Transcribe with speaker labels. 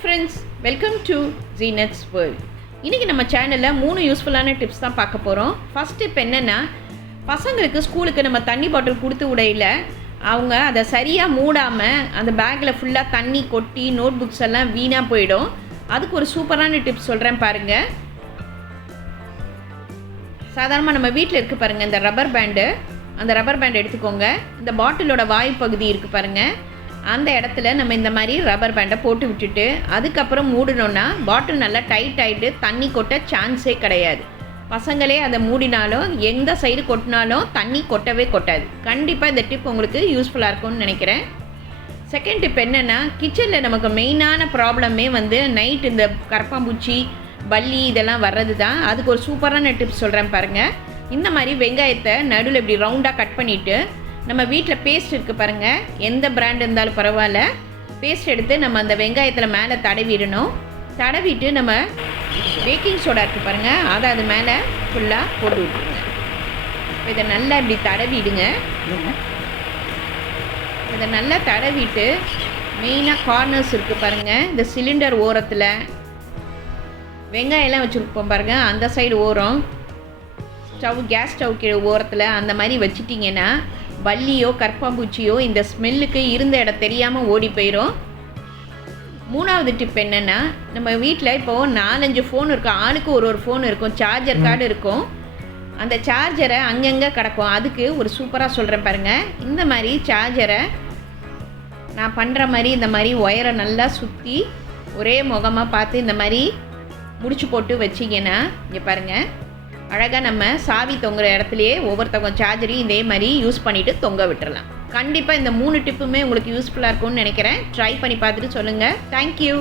Speaker 1: Friends welcome to Zeenat's world. இன்றைக்கி நம்ம சேனலில் மூணு யூஸ்ஃபுல்லான டிப்ஸ் தான் பார்க்க போகிறோம் ஃபஸ்ட் டிப் என்னென்னா பசங்களுக்கு ஸ்கூலுக்கு நம்ம தண்ணி பாட்டில் கொடுத்து உடையில அவங்க அதை சரியாக மூடாமல் அந்த பேக்கில் ஃபுல்லாக தண்ணி கொட்டி நோட் புக்ஸ் எல்லாம் வீணாக போயிடும். அதுக்கு ஒரு சூப்பரான டிப்ஸ் சொல்கிறேன் பாருங்கள் சாதாரணமாக நம்ம வீட்டில் இருக்குது பாருங்கள் இந்த ரப்பர் பேண்டு அந்த ரப்பர் பேண்ட் எடுத்துக்கோங்க. இந்த பாட்டிலோட வாய் பகுதி இருக்குது பாருங்கள் அந்த இடத்துல நம்ம இந்த மாதிரி ரப்பர் பேண்டை போட்டு விட்டுட்டு அதுக்கப்புறம் மூடினோன்னா பாட்டில் நல்லா டைட் ஆகிட்டு தண்ணி கொட்ட சான்ஸே கிடையாது. பசங்களே அதை மூடினாலும் எந்த சைடு கொட்டினாலும் தண்ணி கொட்டவே கொட்டாது. கண்டிப்பாக இந்த டிப் உங்களுக்கு யூஸ்ஃபுல்லாக இருக்கும்னு நினைக்கிறேன். செகண்ட் டிப் என்னென்னா கிச்சனில் நமக்கு மெயினான ப்ராப்ளமே வந்து நைட் இந்த கரப்பாம்பூச்சி பல்லி இதெல்லாம் வர்றது தான் அதுக்கு ஒரு சூப்பரான டிப்ஸ் சொல்கிறேன் பாருங்கள் இந்த மாதிரி வெங்காயத்தை நடுவில் இப்படி ரவுண்டாக கட் பண்ணிவிட்டு நம்ம வீட்டில் பேஸ்ட் இருக்குது பாருங்கள் எந்த பிராண்ட் இருந்தாலும் பரவாயில்ல. பேஸ்ட் எடுத்து நம்ம அந்த வெங்காயத்தில் மேலே தடவிடணும். தடவிட்டு நம்ம பேக்கிங் சோடா இருக்குது பாருங்கள் அதை அது மேலே ஃபுல்லாக போட்டு விட்டுருங்க. இப்போ இதை நல்லா இப்படி தடவிடுங்க. இதை நல்லா தடவிட்டு மெயினாக கார்னர்ஸ் இருக்குது பாருங்கள் இந்த சிலிண்டர் ஓரத்தில் வெங்காயம்லாம் வச்சுருப்போம் பாருங்கள் அந்த சைடு ஓரம். ஸ்டவ் கேஸ் ஸ்டவ் கீழே ஓரத்தில் அந்த மாதிரி வச்சிட்டிங்கன்னா பல்லியோ கற்பாம்பூச்சியோ இந்த ஸ்மெல்லுக்கு இருந்த இடம் தெரியாமல் ஓடி போயிடும் மூணாவது டிப் என்னென்னா நம்ம வீட்டில் இப்போது நாலஞ்சு ஃபோன் இருக்கும் ஆளுக்கு ஒரு ஒரு ஃபோன் இருக்கும். சார்ஜர் கார்டு இருக்கும். அந்த சார்ஜரை அங்கங்கே கிடக்கும். அதுக்கு ஒரு சூப்பராக சொல்கிறேன் பாருங்கள் இந்த மாதிரி சார்ஜரை நான் பண்ணுற மாதிரி இந்த மாதிரி ஒயரை நல்லா சுற்றி ஒரே முகமாக பார்த்து இந்த மாதிரி முடிச்சு போட்டு வச்சிங்கன்னா இங்கே பாருங்கள் அழகாக நம்ம சாவி தொங்குற இடத்துலையே ஒவ்வொருத்தவங்க சார்ஜரையும் இதே மாதிரி யூஸ் பண்ணிவிட்டு தொங்க விட்டுறலாம். கண்டிப்பாக இந்த மூணு டிப்புமே உங்களுக்கு யூஸ்ஃபுல்லாக இருக்கும்னு நினைக்கிறேன். ட்ரை பண்ணி பார்த்துட்டு சொல்லுங்கள் தேங்க்யூ